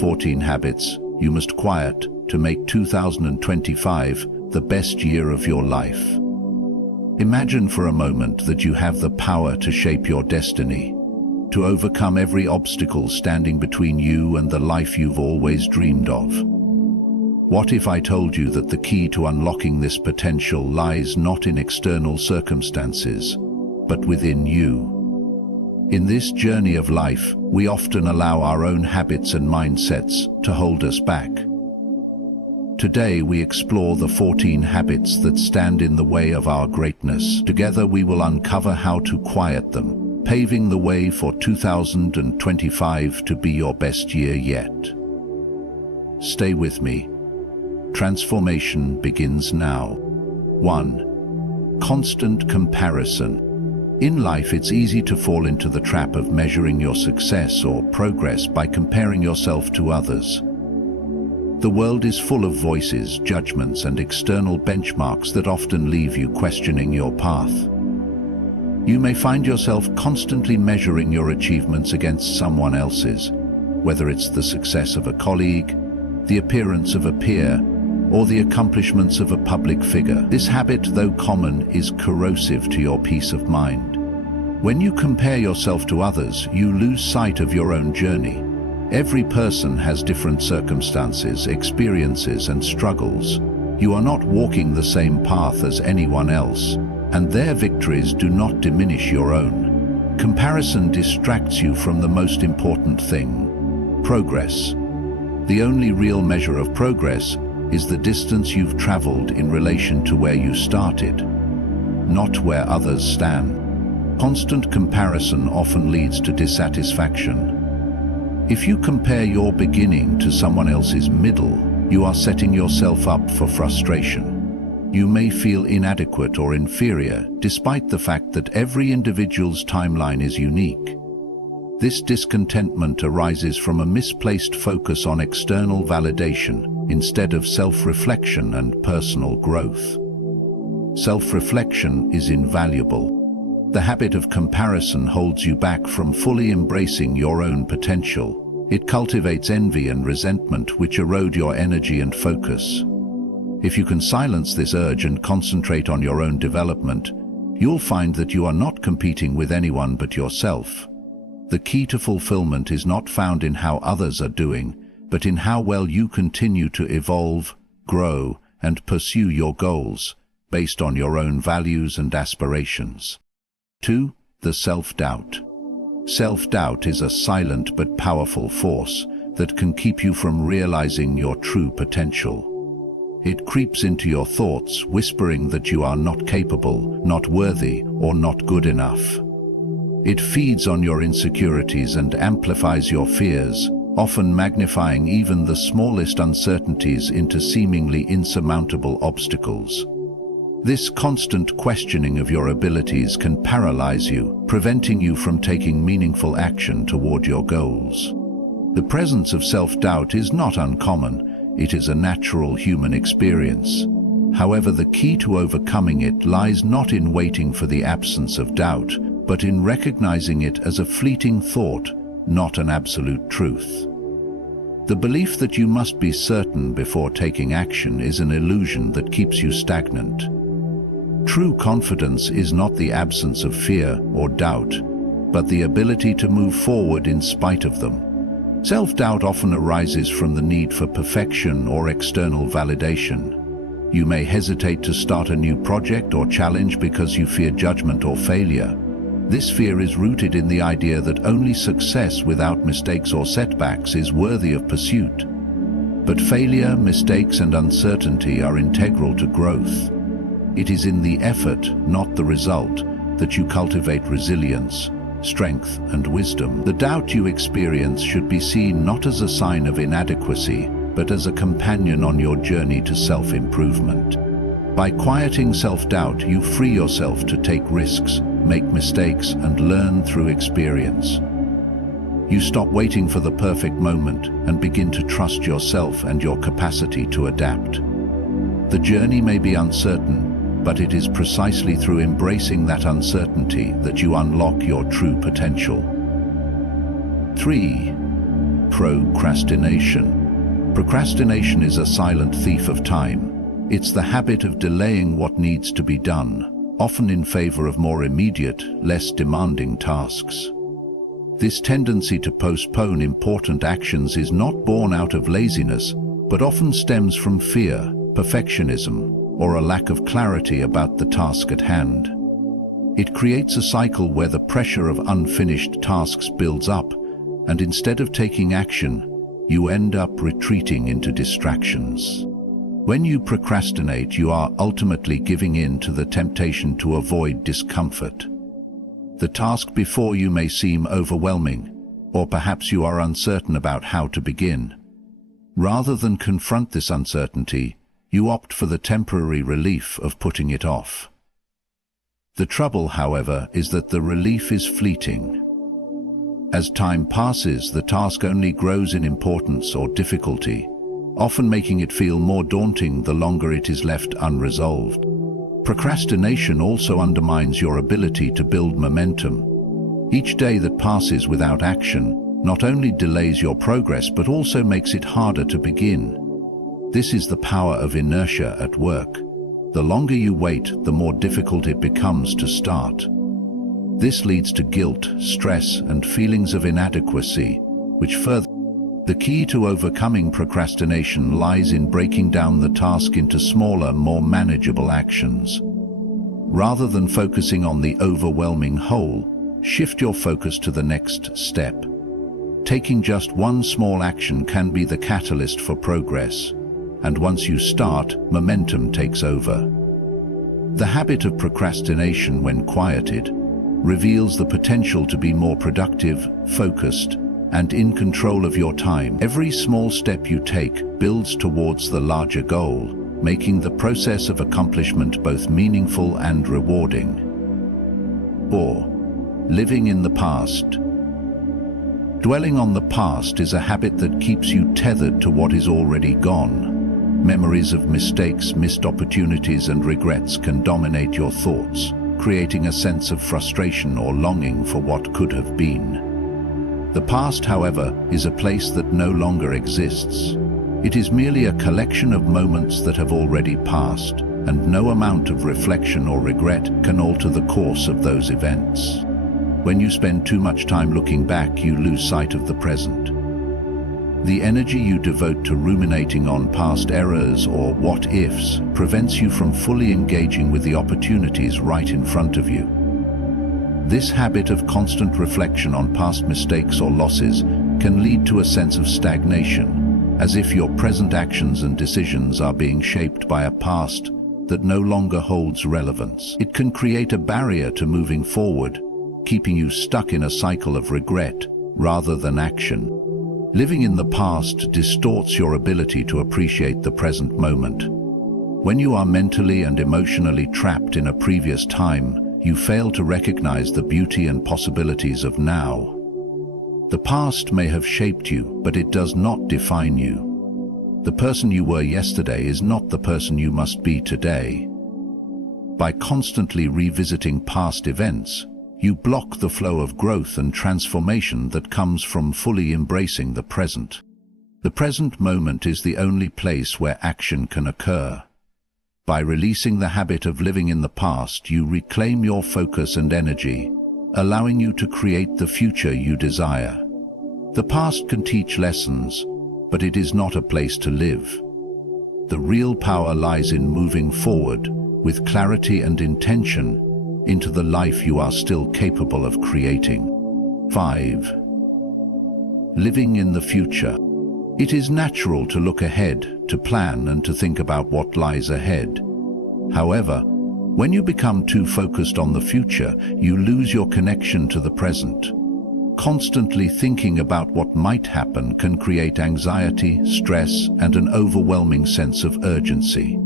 14 habits you must quiet to make 2025 the best year of your life. Imagine for a moment that you have the power to shape your destiny, to overcome every obstacle standing between you and the life you've always dreamed of. What if I told you that the key to unlocking this potential lies not in external circumstances, but within you? In this journey of life, we often allow our own habits and mindsets to hold us back. Today we explore the 14 habits that stand in the way of our greatness. Together we will uncover how to quiet them, paving the way for 2025 to be your best year yet. Stay with me. Transformation begins now. 1. Constant comparison. In life, it's easy to fall into the trap of measuring your success or progress by comparing yourself to others. The world is full of voices, judgments, and external benchmarks that often leave you questioning your path. You may find yourself constantly measuring your achievements against someone else's, whether it's the success of a colleague, the appearance of a peer, or the accomplishments of a public figure. This habit, though common, is corrosive to your peace of mind. When you compare yourself to others, you lose sight of your own journey. Every person has different circumstances, experiences, and struggles. You are not walking the same path as anyone else, and their victories do not diminish your own. Comparison distracts you from the most important thing: progress. The only real measure of progress is the distance you've traveled in relation to where you started, not where others stand. Constant comparison often leads to dissatisfaction. If you compare your beginning to someone else's middle, you are setting yourself up for frustration. You may feel inadequate or inferior, despite the fact that every individual's timeline is unique. This discontentment arises from a misplaced focus on external validation instead of self-reflection and personal growth. Self-reflection is invaluable. The habit of comparison holds you back from fully embracing your own potential. It cultivates envy and resentment, which erode your energy and focus. If you can silence this urge and concentrate on your own development, you'll find that you are not competing with anyone but yourself. The key to fulfillment is not found in how others are doing, but in how well you continue to evolve, grow, and pursue your goals, based on your own values and aspirations. 2. The self-doubt. Self-doubt is a silent but powerful force that can keep you from realizing your true potential. It creeps into your thoughts, whispering that you are not capable, not worthy, or not good enough. It feeds on your insecurities and amplifies your fears, often magnifying even the smallest uncertainties into seemingly insurmountable obstacles. This constant questioning of your abilities can paralyze you, preventing you from taking meaningful action toward your goals. The presence of self-doubt is not uncommon. It is a natural human experience. However, the key to overcoming it lies not in waiting for the absence of doubt, but in recognizing it as a fleeting thought, not an absolute truth. The belief that you must be certain before taking action is an illusion that keeps you stagnant. True confidence is not the absence of fear or doubt, but the ability to move forward in spite of them. Self-doubt often arises from the need for perfection or external validation. You may hesitate to start a new project or challenge because you fear judgment or failure. This fear is rooted in the idea that only success without mistakes or setbacks is worthy of pursuit. But failure, mistakes, and uncertainty are integral to growth. It is in the effort, not the result, that you cultivate resilience, strength, and wisdom. The doubt you experience should be seen not as a sign of inadequacy, but as a companion on your journey to self-improvement. By quieting self-doubt, you free yourself to take risks, make mistakes, and learn through experience. You stop waiting for the perfect moment and begin to trust yourself and your capacity to adapt. The journey may be uncertain, but it is precisely through embracing that uncertainty that you unlock your true potential. 3. Procrastination. Procrastination is a silent thief of time. It's the habit of delaying what needs to be done, often in favor of more immediate, less demanding tasks. This tendency to postpone important actions is not born out of laziness, but often stems from fear, perfectionism, or a lack of clarity about the task at hand. It creates a cycle where the pressure of unfinished tasks builds up, and instead of taking action, you end up retreating into distractions. When you procrastinate, you are ultimately giving in to the temptation to avoid discomfort. The task before you may seem overwhelming, or perhaps you are uncertain about how to begin. Rather than confront this uncertainty, you opt for the temporary relief of putting it off. The trouble, however, is that the relief is fleeting. As time passes, the task only grows in importance or difficulty, often making it feel more daunting the longer it is left unresolved. Procrastination also undermines your ability to build momentum. Each day that passes without action not only delays your progress but also makes it harder to begin. This is the power of inertia at work. The longer you wait, the more difficult it becomes to start. This leads to guilt, stress, and feelings of inadequacy, which further. The key to overcoming procrastination lies in breaking down the task into smaller, more manageable actions. Rather than focusing on the overwhelming whole, shift your focus to the next step. Taking just one small action can be the catalyst for progress, and once you start, momentum takes over. The habit of procrastination, when quieted, reveals the potential to be more productive, focused, and in control of your time. Every small step you take builds towards the larger goal, making the process of accomplishment both meaningful and rewarding. 4. Living in the past. Dwelling on the past is a habit that keeps you tethered to what is already gone. Memories of mistakes, missed opportunities, and regrets can dominate your thoughts, creating a sense of frustration or longing for what could have been. The past, however, is a place that no longer exists. It is merely a collection of moments that have already passed, and no amount of reflection or regret can alter the course of those events. When you spend too much time looking back, you lose sight of the present. The energy you devote to ruminating on past errors or what-ifs prevents you from fully engaging with the opportunities right in front of you. This habit of constant reflection on past mistakes or losses can lead to a sense of stagnation, as if your present actions and decisions are being shaped by a past that no longer holds relevance. It can create a barrier to moving forward, keeping you stuck in a cycle of regret rather than action. Living in the past distorts your ability to appreciate the present moment. When you are mentally and emotionally trapped in a previous time, you fail to recognize the beauty and possibilities of now. The past may have shaped you, but it does not define you. The person you were yesterday is not the person you must be today. By constantly revisiting past events, you block the flow of growth and transformation that comes from fully embracing the present. The present moment is the only place where action can occur. By releasing the habit of living in the past, you reclaim your focus and energy, allowing you to create the future you desire. The past can teach lessons, but it is not a place to live. The real power lies in moving forward with clarity and intention into the life you are still capable of creating. 5. Living in the future. It is natural to look ahead, to plan, and to think about what lies ahead. However, when you become too focused on the future, you lose your connection to the present. Constantly thinking about what might happen can create anxiety, stress, and an overwhelming sense of urgency.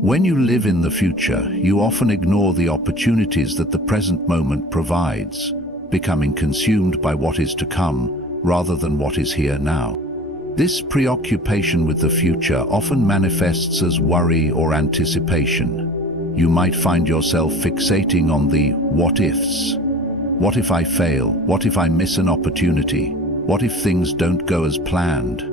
When you live in the future, you often ignore the opportunities that the present moment provides, becoming consumed by what is to come rather than what is here now. This preoccupation with the future often manifests as worry or anticipation. You might find yourself fixating on the what-ifs. What if I fail? What if I miss an opportunity? What if things don't go as planned?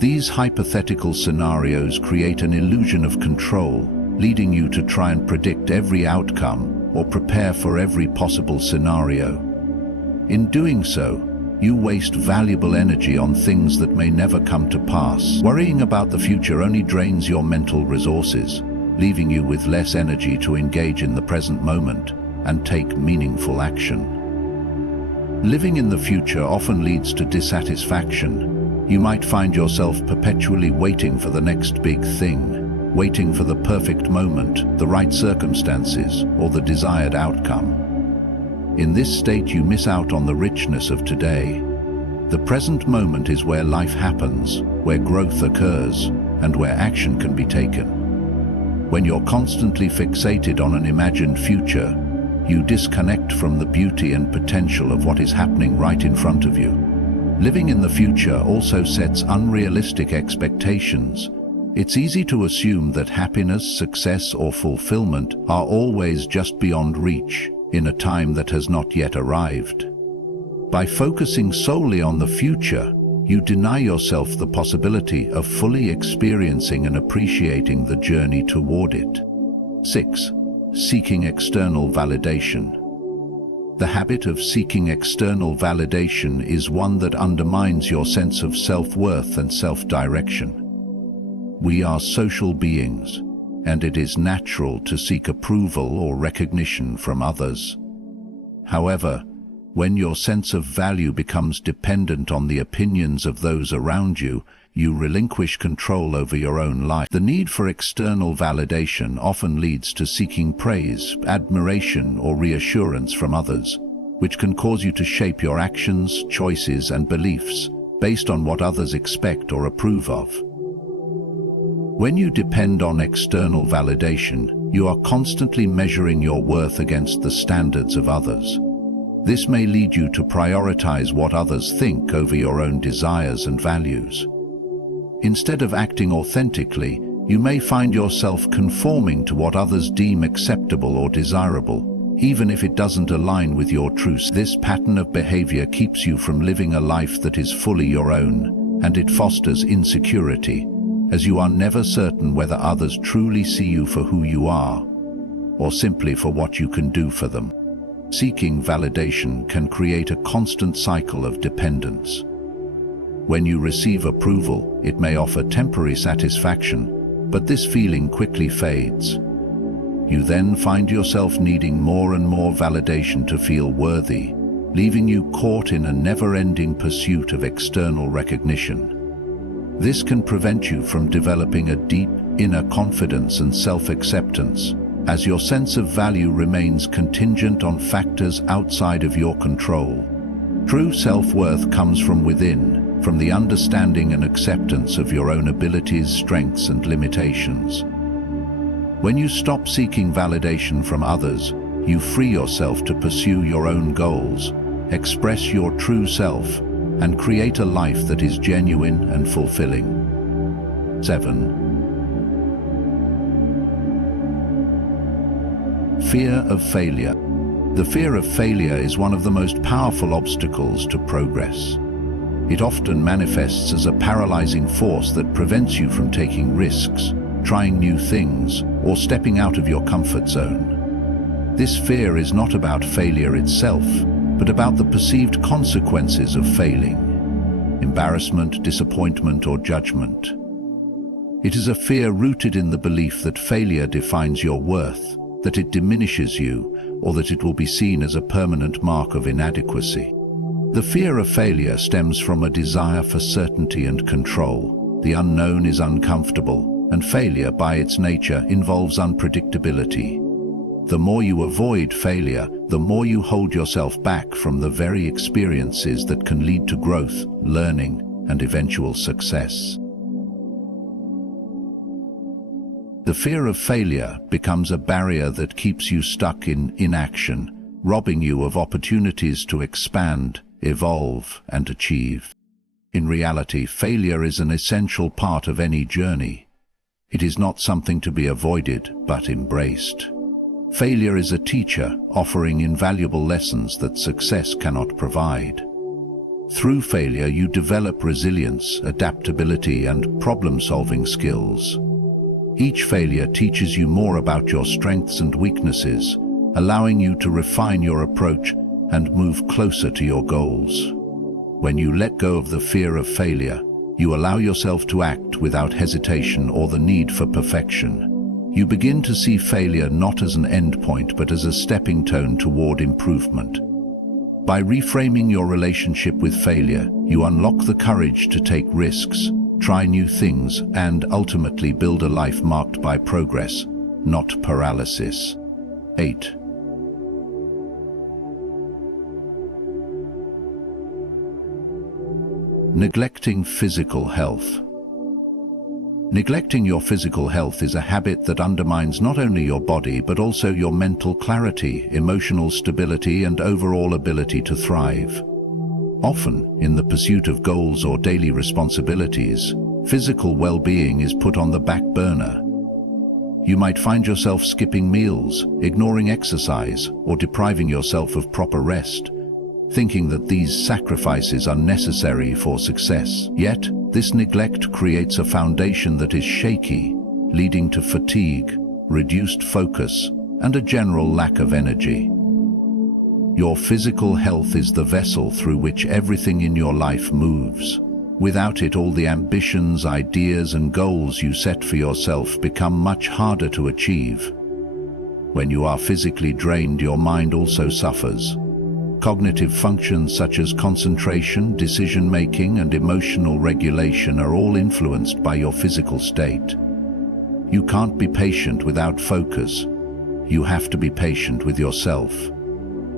These hypothetical scenarios create an illusion of control, leading you to try and predict every outcome or prepare for every possible scenario. In doing so, you waste valuable energy on things that may never come to pass. Worrying about the future only drains your mental resources, leaving you with less energy to engage in the present moment and take meaningful action. Living in the future often leads to dissatisfaction. You might find yourself perpetually waiting for the next big thing, waiting for the perfect moment, the right circumstances, or the desired outcome. In this state, you miss out on the richness of today. The present moment is where life happens, where growth occurs, and where action can be taken. When you're constantly fixated on an imagined future, you disconnect from the beauty and potential of what is happening right in front of you. Living in the future also sets unrealistic expectations. It's easy to assume that happiness, success, or fulfillment are always just beyond reach in a time that has not yet arrived. By focusing solely on the future, you deny yourself the possibility of fully experiencing and appreciating the journey toward it. 6. Seeking external validation. The habit of seeking external validation is one that undermines your sense of self-worth and self-direction. We are social beings, and it is natural to seek approval or recognition from others. However, when your sense of value becomes dependent on the opinions of those around you, you relinquish control over your own life. The need for external validation often leads to seeking praise, admiration, or reassurance from others, which can cause you to shape your actions, choices, and beliefs based on what others expect or approve of. When you depend on external validation, you are constantly measuring your worth against the standards of others. This may lead you to prioritize what others think over your own desires and values. Instead of acting authentically, you may find yourself conforming to what others deem acceptable or desirable, even if it doesn't align with your truths. This pattern of behavior keeps you from living a life that is fully your own, and it fosters insecurity, as you are never certain whether others truly see you for who you are, or simply for what you can do for them. Seeking validation can create a constant cycle of dependence. When you receive approval, it may offer temporary satisfaction, but this feeling quickly fades. You then find yourself needing more and more validation to feel worthy, leaving you caught in a never-ending pursuit of external recognition. This can prevent you from developing a deep inner confidence and self-acceptance, as your sense of value remains contingent on factors outside of your control. True self-worth comes from within, from the understanding and acceptance of your own abilities, strengths, and limitations. When you stop seeking validation from others, you free yourself to pursue your own goals, express your true self, and create a life that is genuine and fulfilling. 7. Fear of failure. The fear of failure is one of the most powerful obstacles to progress. It often manifests as a paralyzing force that prevents you from taking risks, trying new things, or stepping out of your comfort zone. This fear is not about failure itself, but about the perceived consequences of failing: embarrassment, disappointment, or judgment. It is a fear rooted in the belief that failure defines your worth, that it diminishes you, or that it will be seen as a permanent mark of inadequacy. The fear of failure stems from a desire for certainty and control. The unknown is uncomfortable, and failure by its nature involves unpredictability. The more you avoid failure, the more you hold yourself back from the very experiences that can lead to growth, learning, and eventual success. The fear of failure becomes a barrier that keeps you stuck in inaction, robbing you of opportunities to expand, evolve, and achieve. In reality, failure is an essential part of any journey. It is not something to be avoided, but embraced. Failure is a teacher, offering invaluable lessons that success cannot provide. Through failure, you develop resilience, adaptability, and problem-solving skills. Each failure teaches you more about your strengths and weaknesses, allowing you to refine your approach and move closer to your goals. When you let go of the fear of failure, you allow yourself to act without hesitation or the need for perfection. You begin to see failure not as an endpoint but as a stepping stone toward improvement. By reframing your relationship with failure, you unlock the courage to take risks, try new things, and ultimately build a life marked by progress, not paralysis. 8. Neglecting physical health. Neglecting your physical health is a habit that undermines not only your body but also your mental clarity, emotional stability, and overall ability to thrive. Often, in the pursuit of goals or daily responsibilities, physical well-being is put on the back burner. You might find yourself skipping meals, ignoring exercise, or depriving yourself of proper rest, thinking that these sacrifices are necessary for success. Yet, this neglect creates a foundation that is shaky, leading to fatigue, reduced focus, and a general lack of energy. Your physical health is the vessel through which everything in your life moves. Without it, all the ambitions, ideas, and goals you set for yourself become much harder to achieve. When you are physically drained, your mind also suffers. Cognitive functions such as concentration, decision-making, and emotional regulation are all influenced by your physical state. You can't be patient without focus. You have to be patient with yourself.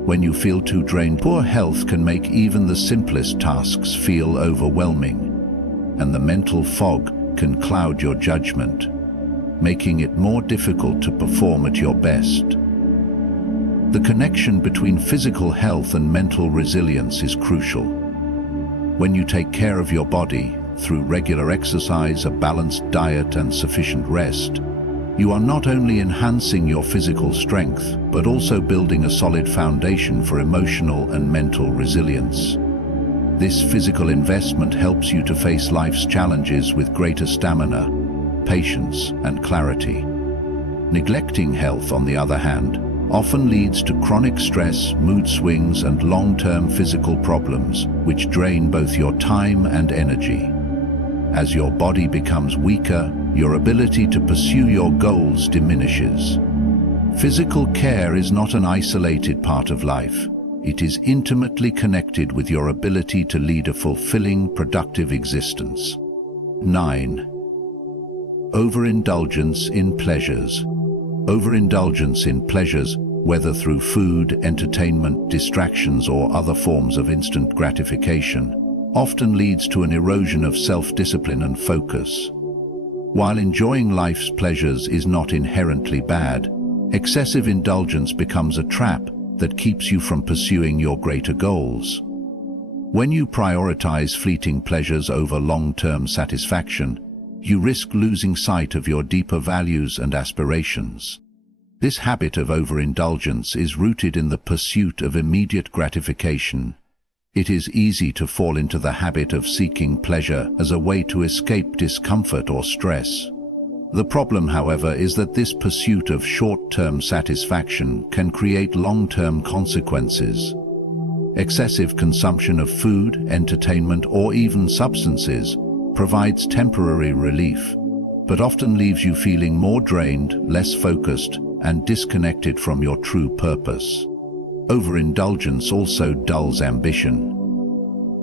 When you feel too drained, poor health can make even the simplest tasks feel overwhelming, and the mental fog can cloud your judgment, making it more difficult to perform at your best. The connection between physical health and mental resilience is crucial. When you take care of your body through regular exercise, a balanced diet, and sufficient rest, you are not only enhancing your physical strength, but also building a solid foundation for emotional and mental resilience. This physical investment helps you to face life's challenges with greater stamina, patience, and clarity. Neglecting health, on the other hand, often leads to chronic stress, mood swings, and long-term physical problems, which drain both your time and energy. As your body becomes weaker, your ability to pursue your goals diminishes. Physical care is not an isolated part of life. It is intimately connected with your ability to lead a fulfilling, productive existence. 9. Overindulgence in pleasures. Overindulgence in pleasures, whether through food, entertainment, distractions, or other forms of instant gratification, often leads to an erosion of self-discipline and focus. While enjoying life's pleasures is not inherently bad, excessive indulgence becomes a trap that keeps you from pursuing your greater goals. When you prioritize fleeting pleasures over long-term satisfaction, you risk losing sight of your deeper values and aspirations. This habit of overindulgence is rooted in the pursuit of immediate gratification. It is easy to fall into the habit of seeking pleasure as a way to escape discomfort or stress. The problem, however, is that this pursuit of short-term satisfaction can create long-term consequences. Excessive consumption of food, entertainment, or even substances provides temporary relief, but often leaves you feeling more drained, less focused, and disconnected from your true purpose. Overindulgence also dulls ambition.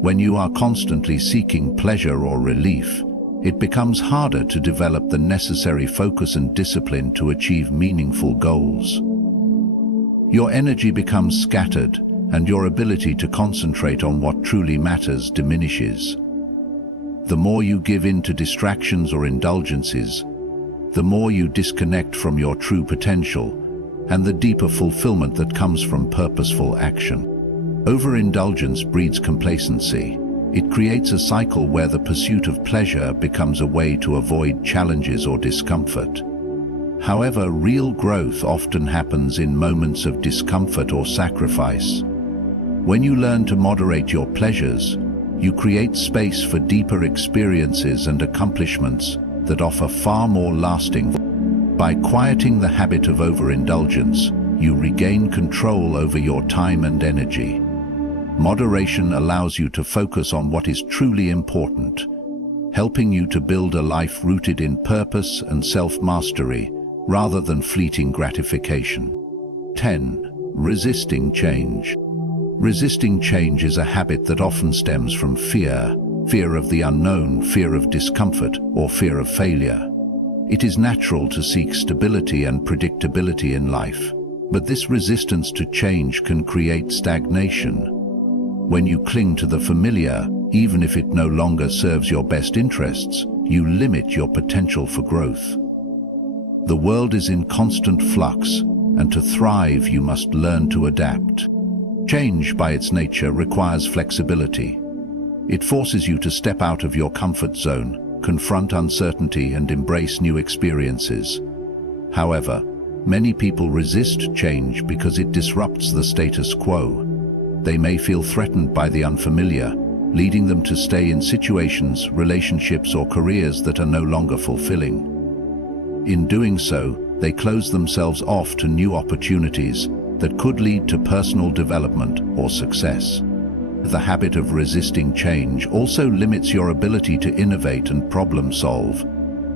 When you are constantly seeking pleasure or relief, it becomes harder to develop the necessary focus and discipline to achieve meaningful goals. Your energy becomes scattered, and your ability to concentrate on what truly matters diminishes. The more you give in to distractions or indulgences, the more you disconnect from your true potential and the deeper fulfillment that comes from purposeful action. Overindulgence breeds complacency. It creates a cycle where the pursuit of pleasure becomes a way to avoid challenges or discomfort. However, real growth often happens in moments of discomfort or sacrifice. When you learn to moderate your pleasures, You create space for deeper experiences and accomplishments that offer far more lasting. By quieting the habit of overindulgence, you regain control over your time and energy. Moderation allows you to focus on what is truly important, helping you to build a life rooted in purpose and self-mastery rather than fleeting gratification. 10. Resisting change. Resisting change is a habit that often stems from fear of the unknown, fear of discomfort, or fear of failure. It is natural to seek stability and predictability in life, but this resistance to change can create stagnation. When you cling to the familiar, even if it no longer serves your best interests, you limit your potential for growth. The world is in constant flux, and to thrive you must learn to adapt. Change, by its nature, requires flexibility. It forces you to step out of your comfort zone, confront uncertainty, and embrace new experiences. However, many people resist change because it disrupts the status quo. They may feel threatened by the unfamiliar, leading them to stay in situations, relationships, or careers that are no longer fulfilling. In doing so, they close themselves off to new opportunities that could lead to personal development or success. The habit of resisting change also limits your ability to innovate and problem solve.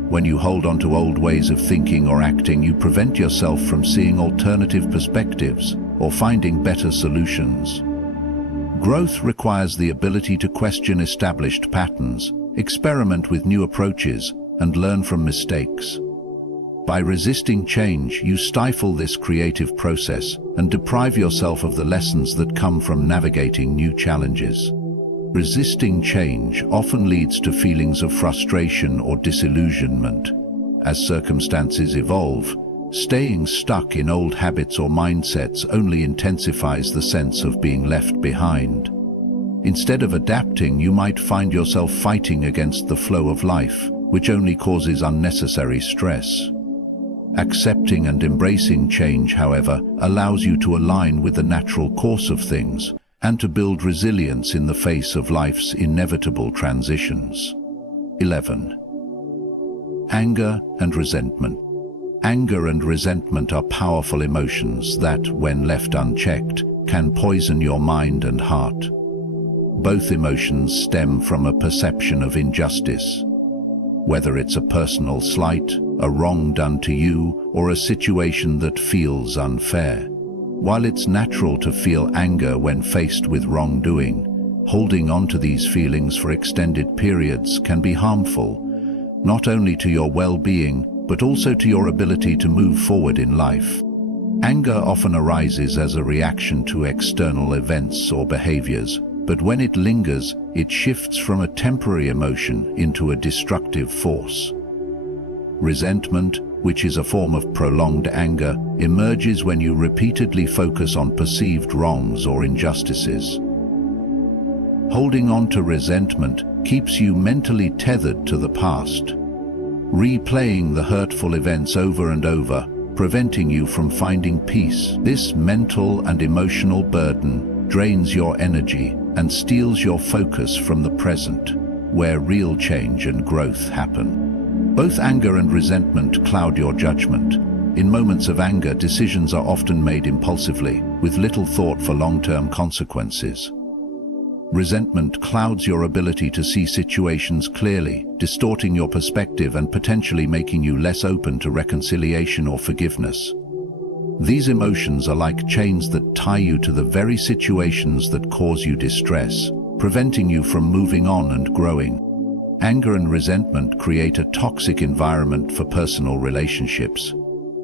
When you hold on to old ways of thinking or acting, you prevent yourself from seeing alternative perspectives or finding better solutions. Growth requires the ability to question established patterns, experiment with new approaches, and learn from mistakes. By resisting change, you stifle this creative process and deprive yourself of the lessons that come from navigating new challenges. Resisting change often leads to feelings of frustration or disillusionment. As circumstances evolve, staying stuck in old habits or mindsets only intensifies the sense of being left behind. Instead of adapting, you might find yourself fighting against the flow of life, which only causes unnecessary stress. Accepting and embracing change, however, allows you to align with the natural course of things and to build resilience in the face of life's inevitable transitions. 11. Anger and resentment. Anger and resentment are powerful emotions that, when left unchecked, can poison your mind and heart. Both emotions stem from a perception of injustice. Whether it's a personal slight, a wrong done to you, or a situation that feels unfair. While it's natural to feel anger when faced with wrongdoing, holding on to these feelings for extended periods can be harmful, not only to your well-being, but also to your ability to move forward in life. Anger often arises as a reaction to external events or behaviors, but when it lingers, it shifts from a temporary emotion into a destructive force. Resentment, which is a form of prolonged anger, emerges when you repeatedly focus on perceived wrongs or injustices. Holding on to resentment keeps you mentally tethered to the past, replaying the hurtful events over and over, preventing you from finding peace. This mental and emotional burden drains your energy and steals your focus from the present, where real change and growth happen. Both anger and resentment cloud your judgment. In moments of anger, decisions are often made impulsively, with little thought for long-term consequences. Resentment clouds your ability to see situations clearly, distorting your perspective and potentially making you less open to reconciliation or forgiveness. These emotions are like chains that tie you to the very situations that cause you distress, preventing you from moving on and growing. Anger and resentment create a toxic environment for personal relationships.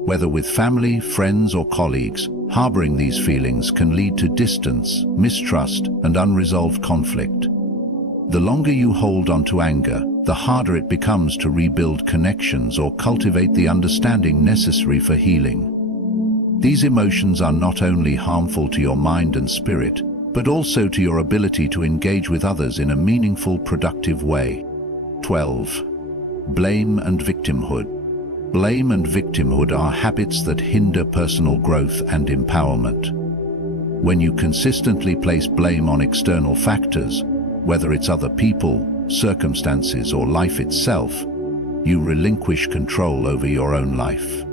Whether with family, friends, or colleagues, harboring these feelings can lead to distance, mistrust, and unresolved conflict. The longer you hold on to anger, the harder it becomes to rebuild connections or cultivate the understanding necessary for healing. These emotions are not only harmful to your mind and spirit, but also to your ability to engage with others in a meaningful, productive way. 12. Blame and victimhood. Blame and victimhood are habits that hinder personal growth and empowerment. When you consistently place blame on external factors, whether it's other people, circumstances, or life itself, you relinquish control over your own life.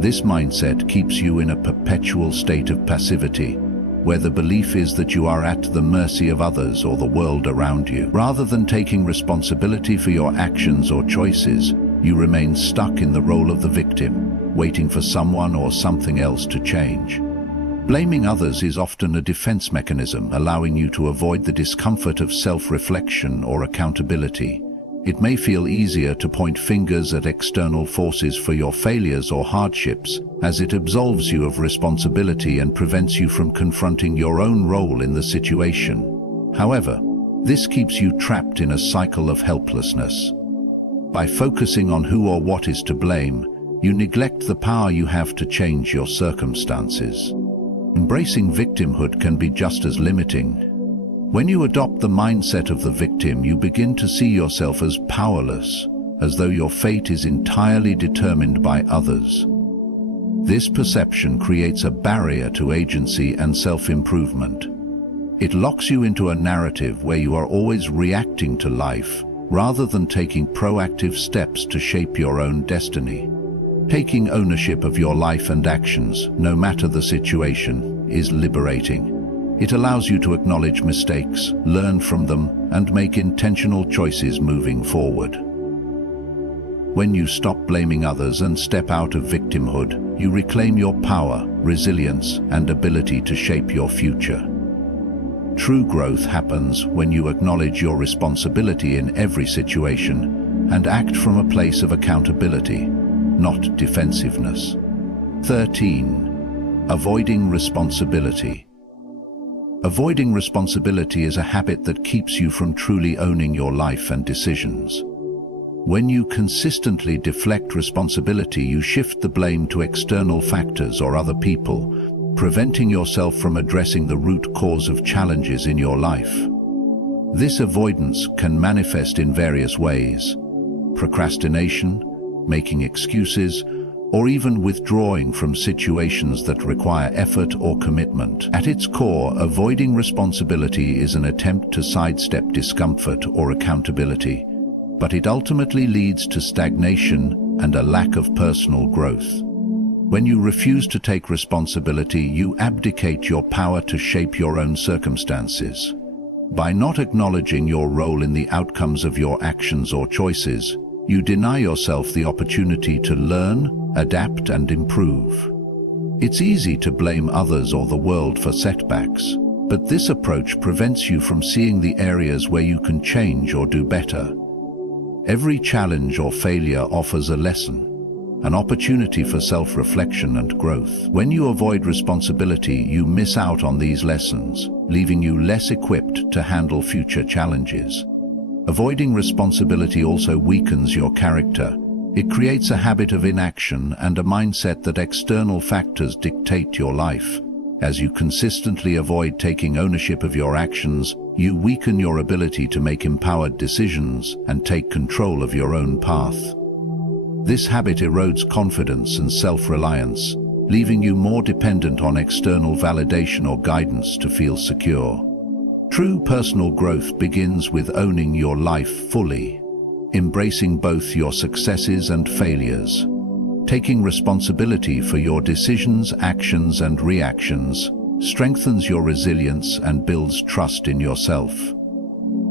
This mindset keeps you in a perpetual state of passivity, where the belief is that you are at the mercy of others or the world around you. Rather than taking responsibility for your actions or choices, you remain stuck in the role of the victim, waiting for someone or something else to change. Blaming others is often a defense mechanism, allowing you to avoid the discomfort of self-reflection or accountability. It may feel easier to point fingers at external forces for your failures or hardships, as it absolves you of responsibility and prevents you from confronting your own role in the situation. However, this keeps you trapped in a cycle of helplessness. By focusing on who or what is to blame, you neglect the power you have to change your circumstances. Embracing victimhood can be just as limiting. When you adopt the mindset of the victim, you begin to see yourself as powerless, as though your fate is entirely determined by others. This perception creates a barrier to agency and self-improvement. It locks you into a narrative where you are always reacting to life, rather than taking proactive steps to shape your own destiny. Taking ownership of your life and actions, no matter the situation, is liberating. It allows you to acknowledge mistakes, learn from them, and make intentional choices moving forward. When you stop blaming others and step out of victimhood, you reclaim your power, resilience, and ability to shape your future. True growth happens when you acknowledge your responsibility in every situation and act from a place of accountability, not defensiveness. 13. Avoiding responsibility. Avoiding responsibility is a habit that keeps you from truly owning your life and decisions. When you consistently deflect responsibility, you shift the blame to external factors or other people, preventing yourself from addressing the root cause of challenges in your life. This avoidance can manifest in various ways: procrastination, making excuses, or even withdrawing from situations that require effort or commitment. At its core, avoiding responsibility is an attempt to sidestep discomfort or accountability, but it ultimately leads to stagnation and a lack of personal growth. When you refuse to take responsibility, you abdicate your power to shape your own circumstances. By not acknowledging your role in the outcomes of your actions or choices, you deny yourself the opportunity to learn, adapt, and improve. It's easy to blame others or the world for setbacks, but this approach prevents you from seeing the areas where you can change or do better. Every challenge or failure offers a lesson, an opportunity for self-reflection and growth. When you avoid responsibility, you miss out on these lessons, leaving you less equipped to handle future challenges. Avoiding responsibility also weakens your character. It creates a habit of inaction and a mindset that external factors dictate your life. As you consistently avoid taking ownership of your actions, you weaken your ability to make empowered decisions and take control of your own path. This habit erodes confidence and self-reliance, leaving you more dependent on external validation or guidance to feel secure. True personal growth begins with owning your life fully, embracing both your successes and failures. Taking responsibility for your decisions, actions, and reactions strengthens your resilience and builds trust in yourself.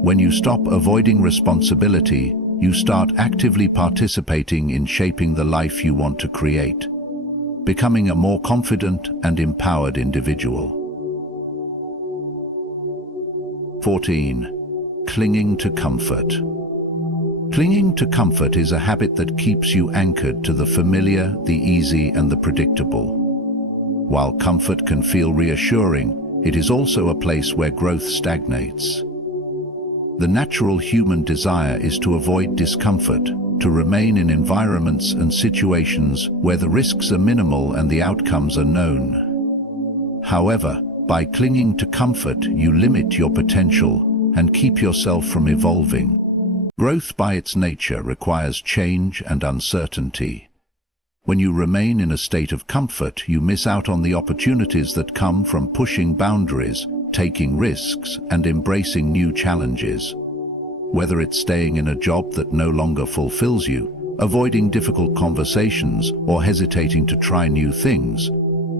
When you stop avoiding responsibility, you start actively participating in shaping the life you want to create, becoming a more confident and empowered individual. 14. Clinging to comfort. Clinging to comfort is a habit that keeps you anchored to the familiar, the easy, and the predictable. While comfort can feel reassuring, it is also a place where growth stagnates. The natural human desire is to avoid discomfort, to remain in environments and situations where the risks are minimal and the outcomes are known. However, by clinging to comfort, you limit your potential and keep yourself from evolving. Growth by its nature requires change and uncertainty. When you remain in a state of comfort, you miss out on the opportunities that come from pushing boundaries, taking risks, and embracing new challenges. Whether it's staying in a job that no longer fulfills you, avoiding difficult conversations, or hesitating to try new things,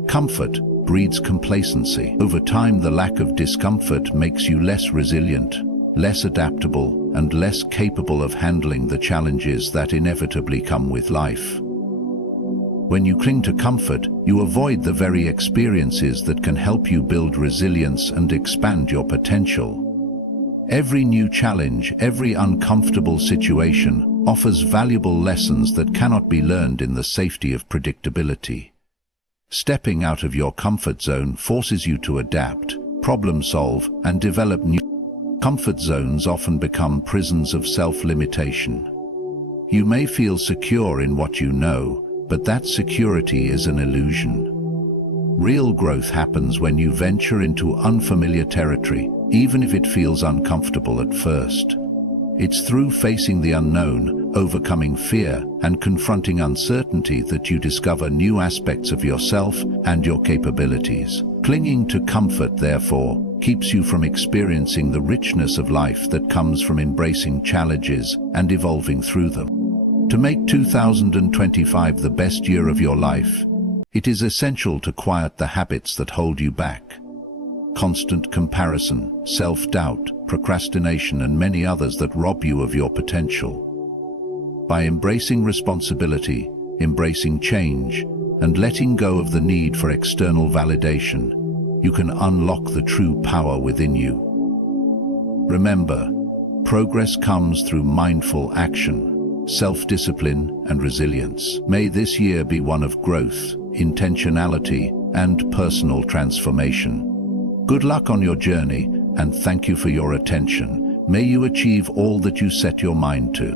comfort breeds complacency. Over time, the lack of discomfort makes you less resilient, less adaptable, and less capable of handling the challenges that inevitably come with life. When you cling to comfort, you avoid the very experiences that can help you build resilience and expand your potential. Every new challenge, every uncomfortable situation offers valuable lessons that cannot be learned in the safety of predictability. Stepping out of your comfort zone forces you to adapt, problem solve, and develop new. Comfort zones often become prisons of self-limitation. You may feel secure in what you know, but that security is an illusion. Real growth happens when you venture into unfamiliar territory, even if it feels uncomfortable at first. It's through facing the unknown, overcoming fear, and confronting uncertainty that you discover new aspects of yourself and your capabilities. Clinging to comfort, therefore, keeps you from experiencing the richness of life that comes from embracing challenges and evolving through them. To make 2025 the best year of your life, it is essential to quiet the habits that hold you back. Constant comparison, self-doubt, procrastination, and many others that rob you of your potential. By embracing responsibility, embracing change, and letting go of the need for external validation, you can unlock the true power within you. Remember, progress comes through mindful action, self-discipline, and resilience. May this year be one of growth, intentionality, and personal transformation. Good luck on your journey, and thank you for your attention. May you achieve all that you set your mind to.